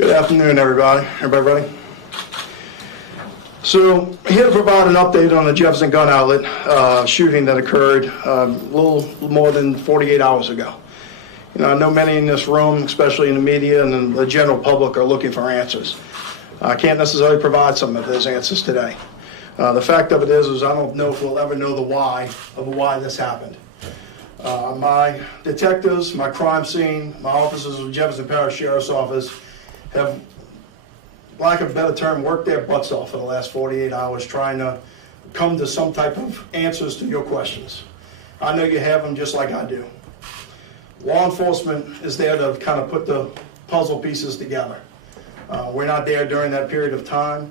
Good afternoon, everybody. Everybody ready? So, here to provide an update on the Jefferson Gun Outlet shooting that occurred a little more than 48 hours ago. You know, I know many in this room, especially in the media and the general public, are looking for answers. I can't necessarily provide some of those answers today. The fact of it is I don't know if we'll ever know the why of why this happened. My detectives, my crime scene, my officers of the Jefferson Parish Sheriff's Office have, lack of a better term, worked their butts off for the last 48 hours trying to come to some type of answers to your questions. I know you have them just like I do. Law enforcement is there to kind of put the puzzle pieces together. We're not there during that period of time,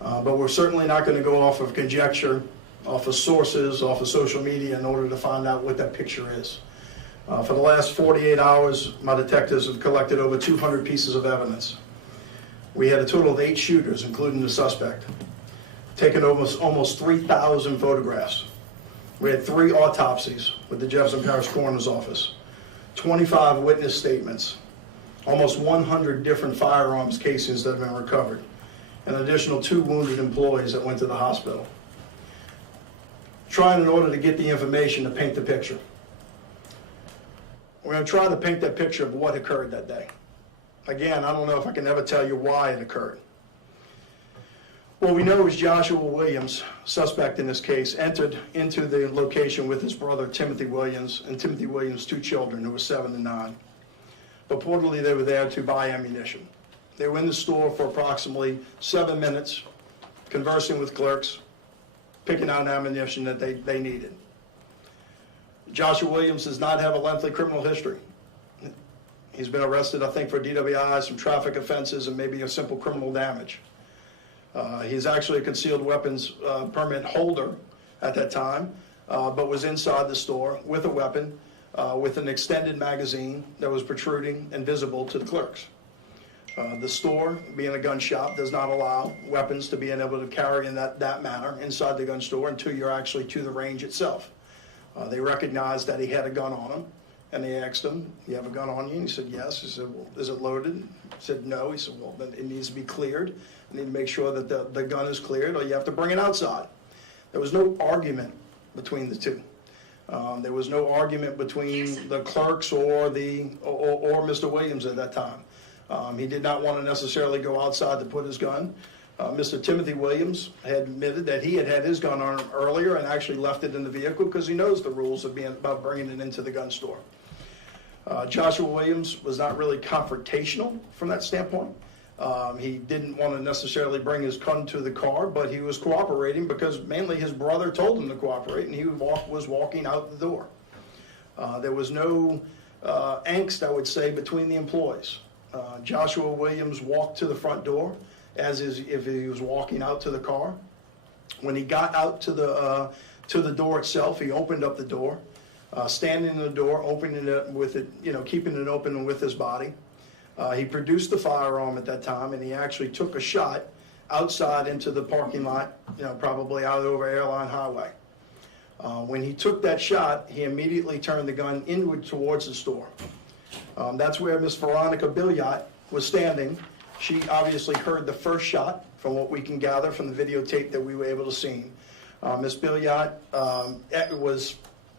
but we're certainly not going to go off of conjecture, off of sources, off of social media in order to find out what that picture is. For the last 48 hours, my detectives have collected over 200 pieces of evidence. We had a total of 8 shooters, including the suspect, taken almost 3,000 photographs. We had 3 autopsies with the Jefferson Parish Coroner's Office, 25 witness statements, almost 100 different firearms casings that have been recovered, an additional 2 wounded employees that went to the hospital. Trying in order to get the information to paint the picture. We're going to try to paint that picture of what occurred that day. Again, I don't know if I can ever tell you why it occurred. What we know is Joshua Williams, suspect in this case, entered into the location with his brother Timothy Williams and Timothy Williams' 2 children who were 7 and 9. Purportedly, they were there to buy ammunition. They were in the store for approximately 7 minutes, conversing with clerks, picking out ammunition that they needed. Joshua Williams does not have a lengthy criminal history. He's been arrested, I think, for DWI, some traffic offenses, and maybe a simple criminal damage. He's actually a concealed weapons permit holder at that time, but was inside the store with a weapon, with an extended magazine that was protruding and visible to the clerks. The store, being a gun shop, does not allow weapons to be able to carry in that manner inside the gun store until you're actually to the range itself. They recognized that he had a gun on him, and they asked him, "You have a gun on you?" And he said, "Yes." He said, "Well, is it loaded?" He said, "No." He said, "Well, then it needs to be cleared. You need to make sure that the gun is cleared, or you have to bring it outside." There was no argument between the two. There was no argument between the clerks or Mr. Williams at that time. He did not want to necessarily go outside to put his gun. Mr. Timothy Williams had admitted that he had his gun on him earlier and actually left it in the vehicle because he knows the rules of about bringing it into the gun store. Joshua Williams was not really confrontational from that standpoint. He didn't want to necessarily bring his gun to the car, but he was cooperating because mainly his brother told him to cooperate, and he was walking out the door. There was no angst, I would say, between the employees. Joshua Williams walked to the front door as if he was walking out to the car. When he got out to the door itself, he opened up the door, standing in the door, opening it with it, keeping it open with his body. He produced the firearm at that time, and he actually took a shot outside into the parking lot, probably out over Airline Highway. When he took that shot, he immediately turned the gun inward towards the store. That's where Miss Veronica Billiot was standing. She obviously heard the first shot from what we can gather from the videotape that we were able to see. Miss Billiot was,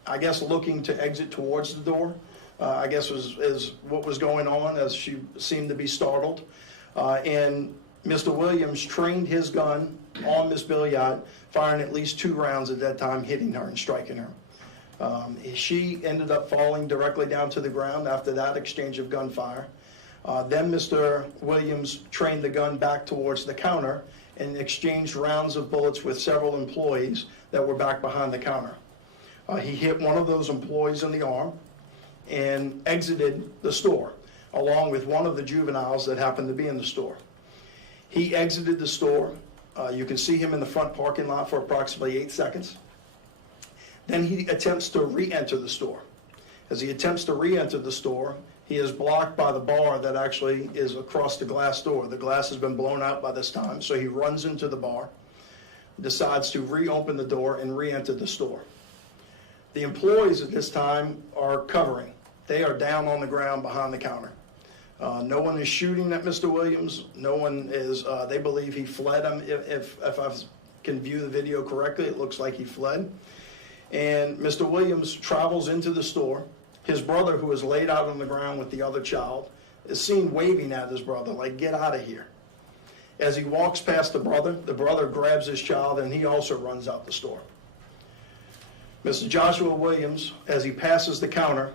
I guess, looking to exit towards the door. I guess is what was going on, as she seemed to be startled. And Mr. Williams trained his gun on Miss Billiot, firing at least 2 rounds at that time, hitting her and striking her. She ended up falling directly down to the ground after that exchange of gunfire. Then Mr. Williams trained the gun back towards the counter and exchanged rounds of bullets with several employees that were back behind the counter. He hit one of those employees in the arm and exited the store, along with one of the juveniles that happened to be in the store. He exited the store. You can see him in the front parking lot for approximately 8 seconds. Then he attempts to re-enter the store. As he attempts to re-enter the store, he is blocked by the bar that actually is across the glass door. The glass has been blown out by this time, so he runs into the bar, decides to reopen the door and re-enter the store. The employees at this time are covering. They are down on the ground behind the counter. No one is shooting at Mr. Williams. No one is, they believe he fled. If I can view the video correctly, it looks like he fled. And Mr. Williams travels into the store. His brother, who is laid out on the ground with the other child, is seen waving at his brother, like, get out of here. As he walks past the brother grabs his child, and he also runs out the store. Mr. Joshua Williams, as he passes the counter,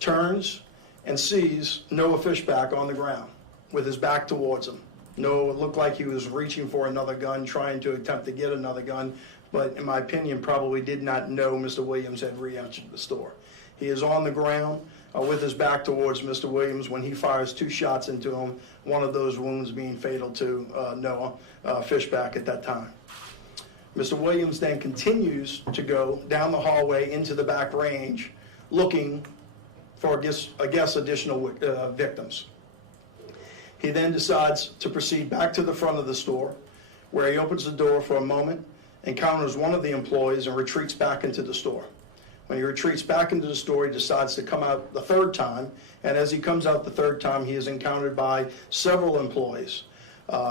turns and sees Noah Fishback on the ground with his back towards him. Noah looked like he was reaching for another gun, trying to attempt to get another gun, but in my opinion, probably did not know Mr. Williams had re-entered the store. He is on the ground with his back towards Mr. Williams when he fires 2 shots into him, one of those wounds being fatal to Noah Fishback at that time. Mr. Williams then continues to go down the hallway into the back range, looking for, I guess additional victims. He then decides to proceed back to the front of the store, where he opens the door for a moment, encounters one of the employees, and retreats back into the store. When he retreats back into the store, he decides to come out the 3rd time, and as he comes out the 3rd time, he is encountered by several employees.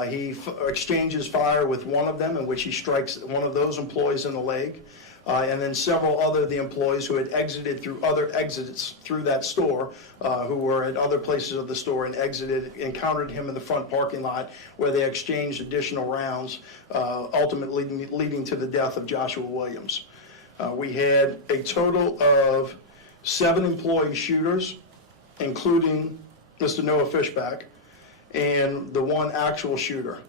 He exchanges fire with one of them, in which he strikes one of those employees in the leg, and then several other of the employees who had exited through other exits through that store, who were at other places of the store and encountered him in the front parking lot, where they exchanged additional rounds, ultimately leading to the death of Joshua Williams. We had a total of 7 employee shooters, including Mr. Noah Fishback, and the 1 actual shooter.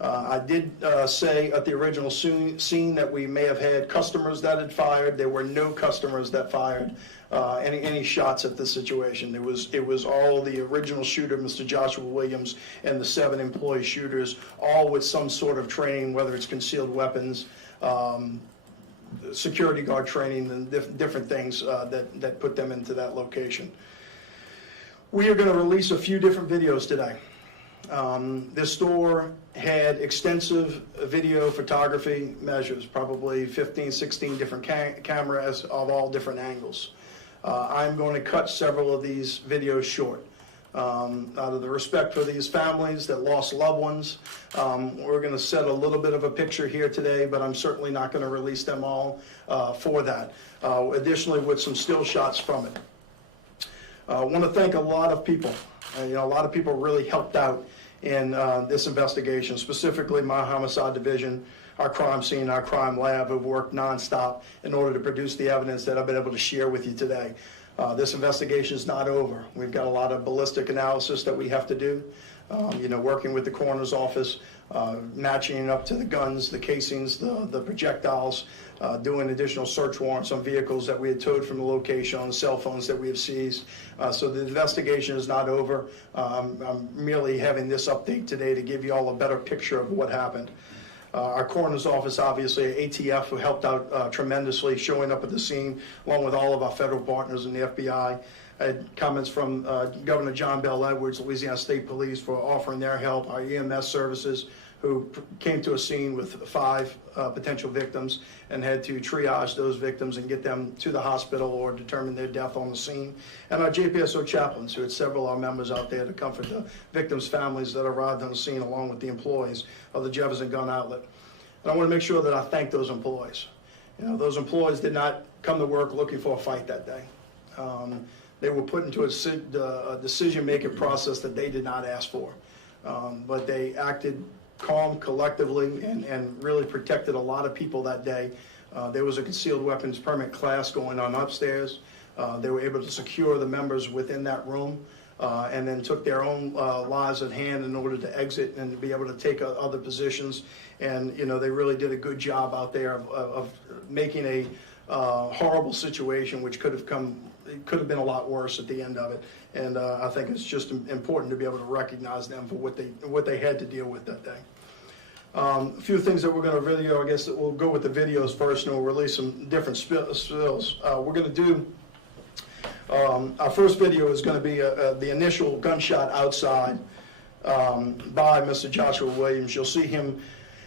I did say at the original scene that we may have had customers that had fired. There were no customers that fired any shots at this situation. It was all the original shooter, Mr. Joshua Williams, and the 7 employee shooters, all with some sort of training, whether it's concealed weapons, security guard training, and different things that put them into that location. We are going to release a few different videos today. This store had extensive video photography measures, probably 15, 16 different cameras of all different angles. I'm going to cut several of these videos short. Out of the respect for these families that lost loved ones, we're going to set a little bit of a picture here today, but I'm certainly not going to release them all for that. Additionally, with some still shots from it. I want to thank a lot of people. A lot of people really helped out in this investigation, specifically my homicide division, our crime scene, our crime lab, have worked nonstop in order to produce the evidence that I've been able to share with you today. This investigation is not over. We've got a lot of ballistic analysis that we have to do, working with the coroner's office, matching up to the guns, the casings, the projectiles, doing additional search warrants on vehicles that we had towed from the location, on cell phones that we have seized. So the investigation is not over. I'm merely having this update today to give you all a better picture of what happened. Our coroner's office, obviously, ATF, who helped out tremendously, showing up at the scene, along with all of our federal partners in the FBI. I had comments from Governor John Bell Edwards, Louisiana State Police, for offering their help, our EMS services, who came to a scene with 5 potential victims and had to triage those victims and get them to the hospital or determine their death on the scene. And our JPSO chaplains, who had several of our members out there to comfort the victims' families that arrived on the scene, along with the employees of the Jefferson Gun Outlet. And I want to make sure that I thank those employees. Those employees did not come to work looking for a fight that day. They were put into a decision-making process that they did not ask for. But they acted calm, collectively, and really protected a lot of people that day. There was a concealed weapons permit class going on upstairs. They were able to secure the members within that room, and then took their own lives at hand in order to exit and to be able to take other positions. And they really did a good job out there of making a horrible situation, which could have been a lot worse at the end of it. And I think it's just important to be able to recognize them for what they had to deal with that day. A few things that we're going to video. I guess that we'll go with the videos first, and we'll release some different spills. We're going to do. Our first video is going to be the initial gunshot outside by Mr. Joshua Williams. You'll see him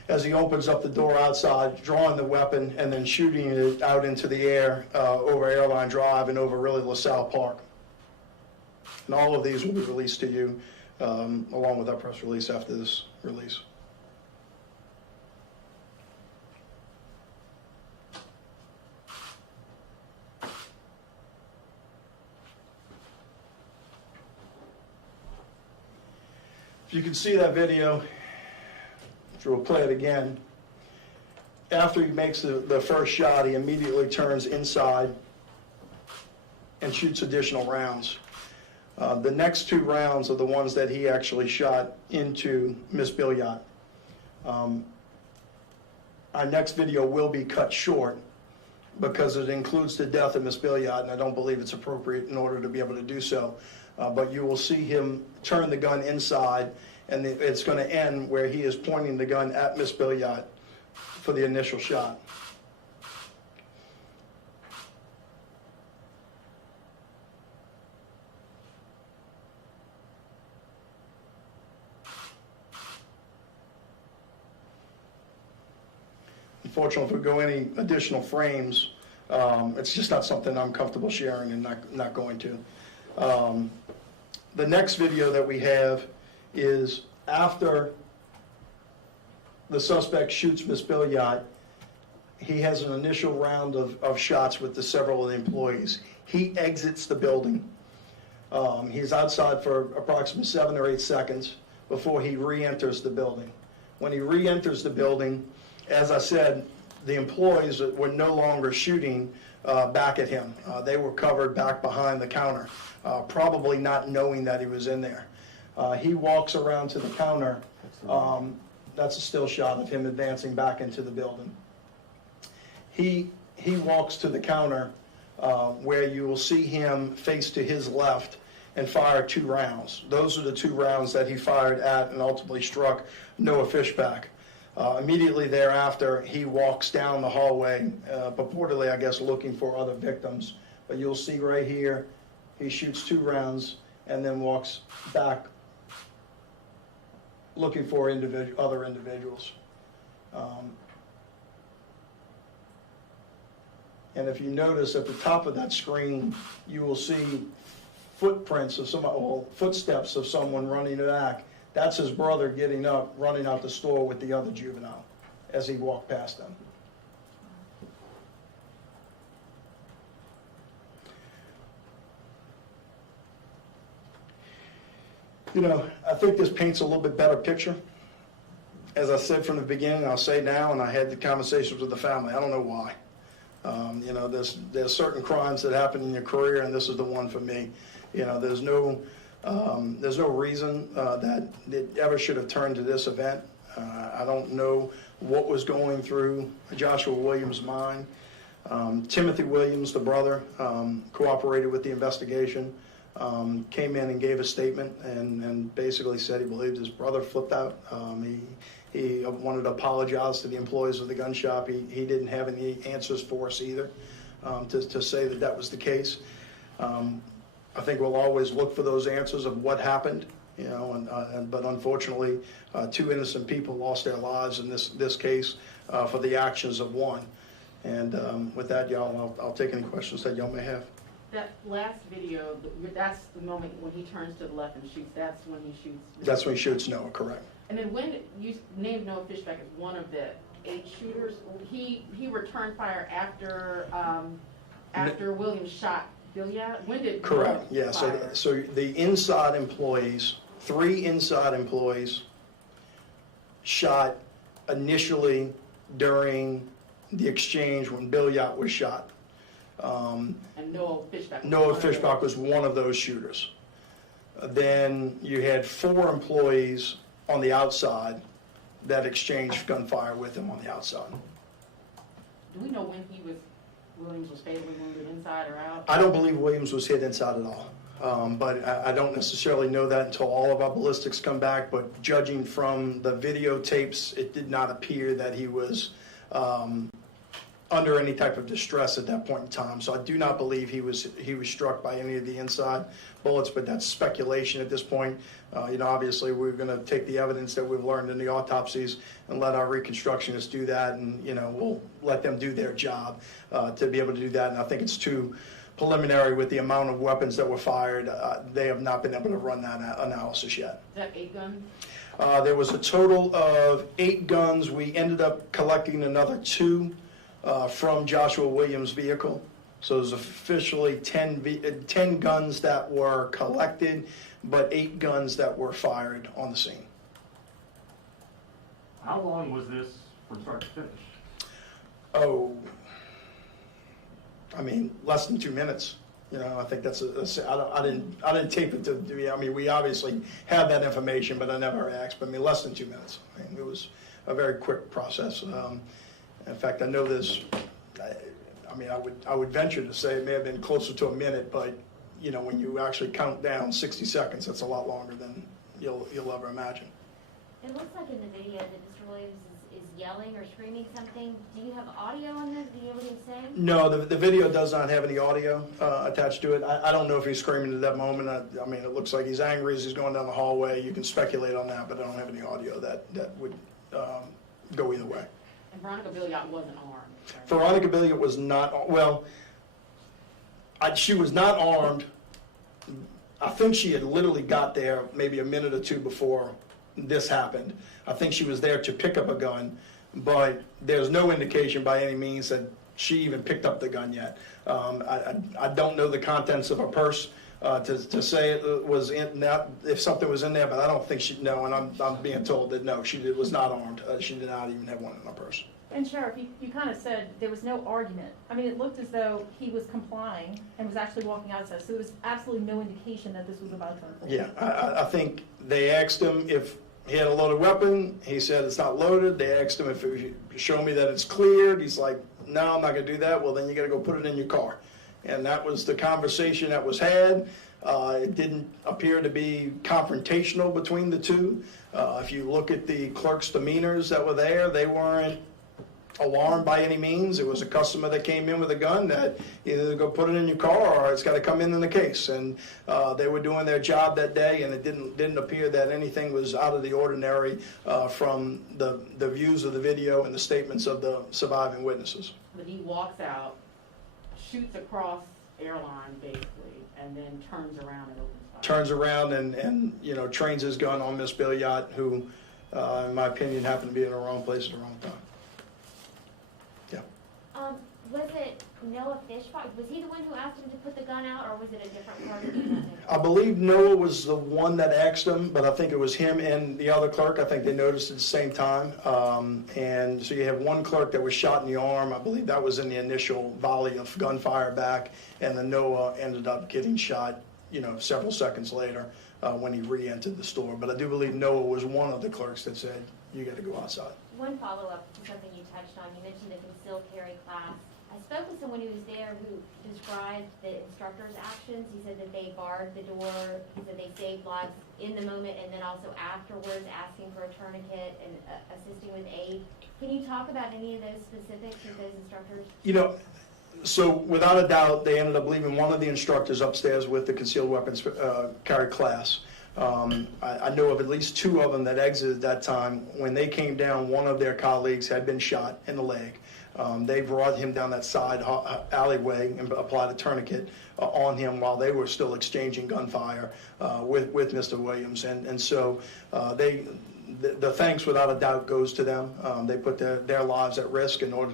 as he opens up the door outside, drawing the weapon, and then shooting it out into the air over Airline Drive and over really LaSalle Park. And all of these will be released to you along with our press release after this release. If you can see that video, which we'll play it again, after he makes the first shot, he immediately turns inside and shoots additional rounds. The next 2 rounds are the ones that he actually shot into Miss Billiot. Our next video will be cut short because it includes the death of Miss Billiot, and I don't believe it's appropriate in order to be able to do so. But you will see him turn the gun inside, and it's going to end where he is pointing the gun at Miss Billiot for the initial shot. Unfortunately, if we go any additional frames, it's just not something I'm comfortable sharing, and not going to. The next video that we have is after the suspect shoots Miss Billiot. He has an initial round of shots with several of the employees. He exits the building. He's outside for approximately 7 or 8 seconds before he re-enters the building. When he re-enters the building, as I said, the employees were no longer shooting back at him. They were covered back behind the counter, probably not knowing that he was in there. He walks around to the counter. That's a still shot of him advancing back into the building. He walks to the counter where you will see him face to his left and fire 2 rounds. Those are the 2 rounds that he fired at and ultimately struck Noah Fishback. Immediately thereafter, he walks down the hallway, purportedly, I guess, looking for other victims. But you'll see right here, he shoots 2 rounds and then walks back looking for other individuals. And if you notice at the top of that screen, you will see footprints of footsteps of someone running back. That's his brother getting up, running out the store with the other juvenile as he walked past them. You know, I think this paints a little bit better picture. As I said from the beginning, I'll say now, and I had the conversations with the family, I don't know why. You know, there's certain crimes that happen in your career, and this is the one for me. You know, there's no reason that it ever should have turned to this event. I don't know what was going through Joshua Williams' mind. Timothy Williams, the brother, cooperated with the investigation, came in and gave a statement and basically said he believed his brother flipped out. He wanted to apologize to the employees of the gun shop. He didn't have any answers for us either to say that was the case. I think we'll always look for those answers of what happened, you know, but unfortunately, 2 innocent people lost their lives in this case for the actions of one. And with that, y'all, I'll take any questions that y'all may have. That last video, that's the moment when he turns to the left and shoots. That's when he shoots. That's when he shoots Noah, correct. And then when you named Noah Fishback as one of the 8 shooters, he returned fire after Williams shot Billiot? When did correct? Yeah. So the inside employees, 3 inside employees, shot initially during the exchange when Billiot was shot. And Noah Fishback was one of those shooters. Then you had 4 employees on the outside that exchanged gunfire with him on the outside. Do we know when Williams was fatally wounded, inside or out? I don't believe Williams was hit inside at all. But I don't necessarily know that until all of our ballistics come back. But judging from the videotapes, it did not appear that he was under any type of distress at that point in time. So I do not believe he was struck by any of the inside bullets, but that's speculation at this point. You know, obviously we're going to take the evidence that we've learned in the autopsies and let our reconstructionists do that, and, you know, we'll let them do their job to be able to do that. And I think it's too preliminary with the amount of weapons that were fired. They have not been able to run that analysis yet. Is that 8 guns? There was a total of 8 guns. We ended up collecting another 2 from Joshua Williams' vehicle. So there's officially 10 guns that were collected, but 8 guns that were fired on the scene. How long was this from start to finish? Oh, I mean, less than 2 minutes. You know, I think that's I didn't tape it to me. I mean, we obviously had that information, but I never asked. But I mean, less than 2 minutes. I mean, it was a very quick process. In fact, I know this. I mean, I would venture to say it may have been closer to a minute, but you know, when you actually count down 60 seconds, that's a lot longer than you'll ever imagine. It looks like in the video that Mr. Williams is yelling or screaming something. Do you have audio on this? Do you know what he's saying? No, the video does not have any audio attached to it. I don't know if he's screaming at that moment. I mean, it looks like he's angry as he's going down the hallway. You can speculate on that, but I don't have any audio that would go either way. And Veronica Billiot wasn't armed. Right? Veronica Billiot was not, well, she was not armed. I think she had literally got there maybe a minute or 2 before this happened. I think she was there to pick up a gun, but there's no indication by any means that she even picked up the gun yet. I don't know the contents of her purse to say it was in that, if something was in there, but I don't think she, no, and I'm being told that no, she was not armed. She did not even have one in her purse. And Sheriff, you kind of said there was no argument. I mean, it looked as though he was complying and was actually walking outside, so there was absolutely no indication that this was about to unfold. Yeah, I think they asked him if he had a loaded weapon. He said it's not loaded. They asked him if you show me that it's cleared. He's like, no, I'm not going to do that. Well, then you got to go put it in your car. And that was the conversation that was had. It didn't appear to be confrontational between the two. If you look at the clerk's demeanors that were there, they weren't alarmed by any means. It was a customer that came in with a gun that either go put it in your car or it's got to come in the case. And they were doing their job that day, and it didn't appear that anything was out of the ordinary from the views of the video and the statements of the surviving witnesses. But he walks out, shoots across airline basically, and then turns around and opens fire. Turns around and you know, trains his gun on Miss Billiot, who, in my opinion, happened to be in the wrong place at the wrong time. Was it Noah Fishbach? Was he the one who asked him to put the gun out, or was it a different part of the unit? I believe Noah was the one that asked him, but I think it was him and the other clerk. I think they noticed at the same time. And so you have one clerk that was shot in the arm. I believe that was in the initial volley of gunfire back, and then Noah ended up getting shot, you know, several seconds later when he re-entered the store. But I do believe Noah was one of the clerks that said, you got to go outside. One follow-up to something you touched on. You mentioned the concealed carry class. I spoke with someone who was there who described the instructor's actions. He said that they barred the door. He said they saved lives in the moment and then also afterwards asking for a tourniquet and assisting with aid. Can you talk about any of those specifics with those instructors? You know, so without a doubt, they ended up leaving one of the instructors upstairs with the concealed weapons carry class. I know of at least 2 of them that exited that time. When they came down, one of their colleagues had been shot in the leg. They brought him down that side alleyway and applied a tourniquet on him while they were still exchanging gunfire with Mr. Williams. And so the thanks without a doubt goes to them. They put their lives at risk in order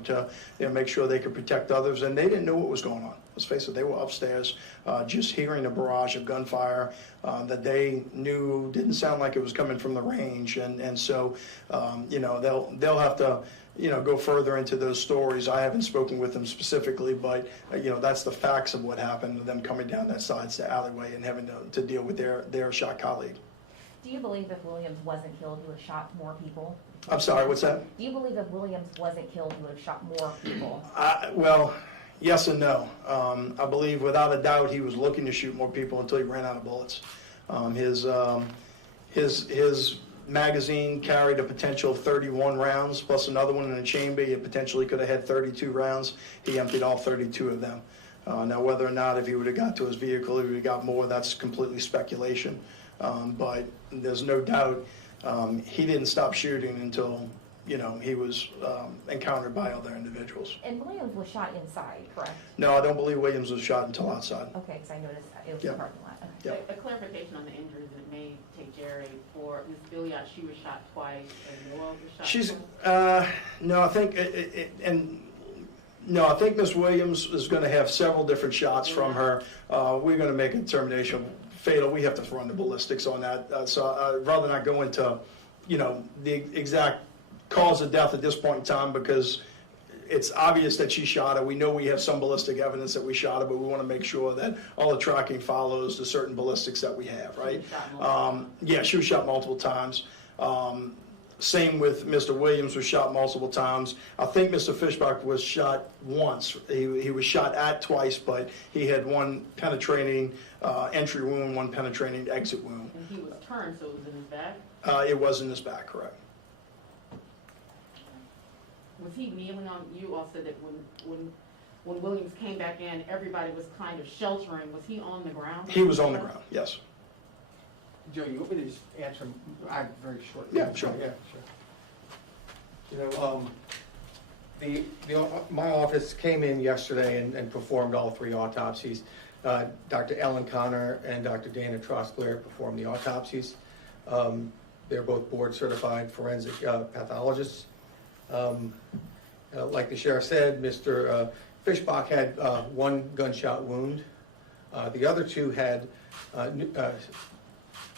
to make sure they could protect others, and they didn't know what was going on. Let's face it, they were upstairs just hearing a barrage of gunfire that they knew didn't sound like it was coming from the range. And so, you know, they'll have to, you know, go further into those stories. I haven't spoken with them specifically, but, you know, that's the facts of what happened, them coming down that side alleyway and having to deal with their shot colleague. Do you believe if Williams wasn't killed, he would have shot more people? I'm sorry, what's that? Do you believe if Williams wasn't killed, he would have shot more people? Well, yes and no. I believe without a doubt he was looking to shoot more people until he ran out of bullets. His magazine carried a potential 31 rounds plus another one in a chamber. He potentially could have had 32 rounds. He emptied all 32 of them. Now, whether or not if he would have got to his vehicle, he would have got more, that's completely speculation. But there's no doubt he didn't stop shooting until, he was encountered by other individuals. And Williams was shot inside, correct? No, I don't believe Williams was shot until outside. Okay, because I noticed it was Yeah. a parking lot. Yeah. A clarification on the injuries, it may take Jerry, for Ms. Billiot, she was shot twice, and Noel was shot She's, twice? no, I think, no, I think Ms. Williams is going to have several different shots from her. We're going to make a determination fatal. We have to run the ballistics on that. So I'd rather not go into, the exact cause of death at this point in time, because it's obvious that she shot her. We know we have some ballistic evidence that we shot her, but we want to make sure that all the tracking follows the certain ballistics that we have, right? She was shot multiple times. Yeah, she was shot multiple times. Same with Mr. Williams, was shot multiple times. I think Mr. Fishbach was shot once. He was shot at twice, but he had one penetrating entry wound, one penetrating exit wound. And he was turned, so it was in his back? It was in his back, correct. Was he kneeling on, you all said that when Williams came back in, everybody was kind of sheltering. Was he on the ground? He was on the ground, yes. Joe, you want me to just answer, I'm very short. Yeah, sure. Yeah, sure. My office came in yesterday and performed all 3 autopsies. Dr. Ellen Connor and Dr. Dana Trosclair performed the autopsies. They're both board certified forensic pathologists. Like the sheriff said, Mr. Fishbach had 1 gunshot wound. The other 2 had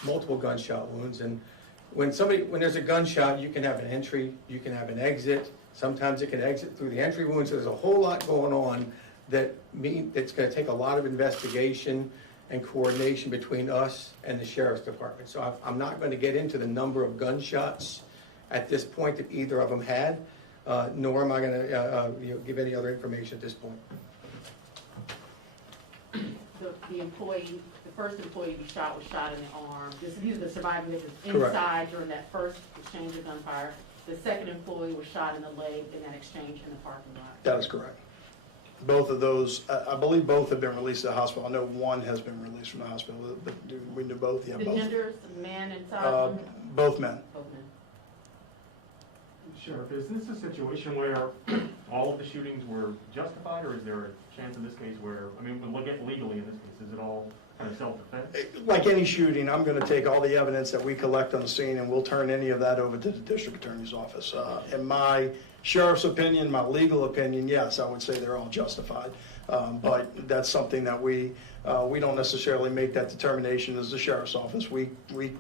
multiple gunshot wounds. And when there's a gunshot, you can have an entry, you can have an exit. Sometimes it can exit through the entry wound. So there's a whole lot going on that's going to take a lot of investigation and coordination between us and the sheriff's department. So I'm not going to get into the number of gunshots at this point that either of them had, nor am I going to give any other information at this point. The employee, the first employee to be shot was shot in the arm. He was the surviving witness Correct. inside during that first exchange of gunfire. The second employee was shot in the leg in that exchange in the parking lot. That is correct. Both of those, I believe both have been released to the hospital. I know one has been released from the hospital, but do we do both? Yeah, The both. genders, man inside, woman? Both men. Both men. Sheriff, is this a situation where all of the shootings were justified, or is there a chance in this case where, we'll look at legally in this case, is it all kind of self-defense? Like any shooting, I'm going to take all the evidence that we collect on the scene, and we'll turn any of that over to the district attorney's office. In my sheriff's opinion, my legal opinion, yes, I would say they're all justified. But that's something that we don't necessarily make that determination as the sheriff's office. We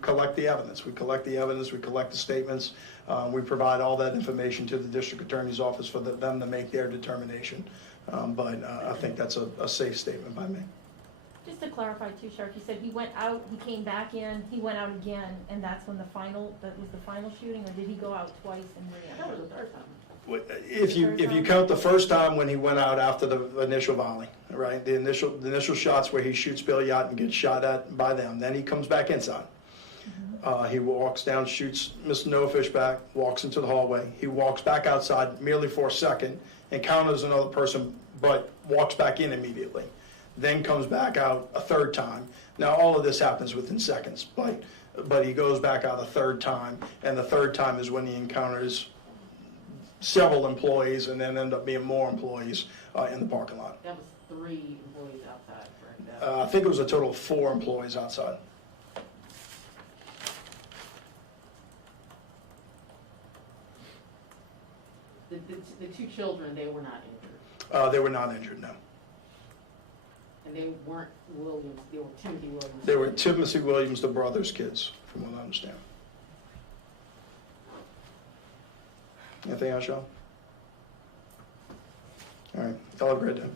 collect the evidence. We collect the evidence. We collect the statements. We provide all that information to the district attorney's office for them to make their determination. But I think that's a safe statement by me. Just to clarify too, Sheriff, you said he went out, he came back in, he went out again, and that's when that was the final shooting, or did he go out twice and That re-enter? was the third time. If you count the first time when he went out after the initial volley, right? The initial shots where he shoots Billiot and gets shot at by them, then he comes back inside. He walks down, shoots Mr. Noah Fishbach, walks into the hallway. He walks back outside merely for a second, encounters another person, but walks back in immediately. Then comes back out a third time. Now, all of this happens within seconds, but he goes back out a third time, and the third time is when he encounters several employees, and then end up being more employees in the parking lot. That was 3 employees outside, correct? I think it was a total of 4 employees outside. The 2 children, they were not injured. They were not injured, no. And they weren't Williams, they were Timothy Williams. They were Timothy Williams, the brother's kids, from what I understand. Anything else, Sean? All right, y'all have a great day.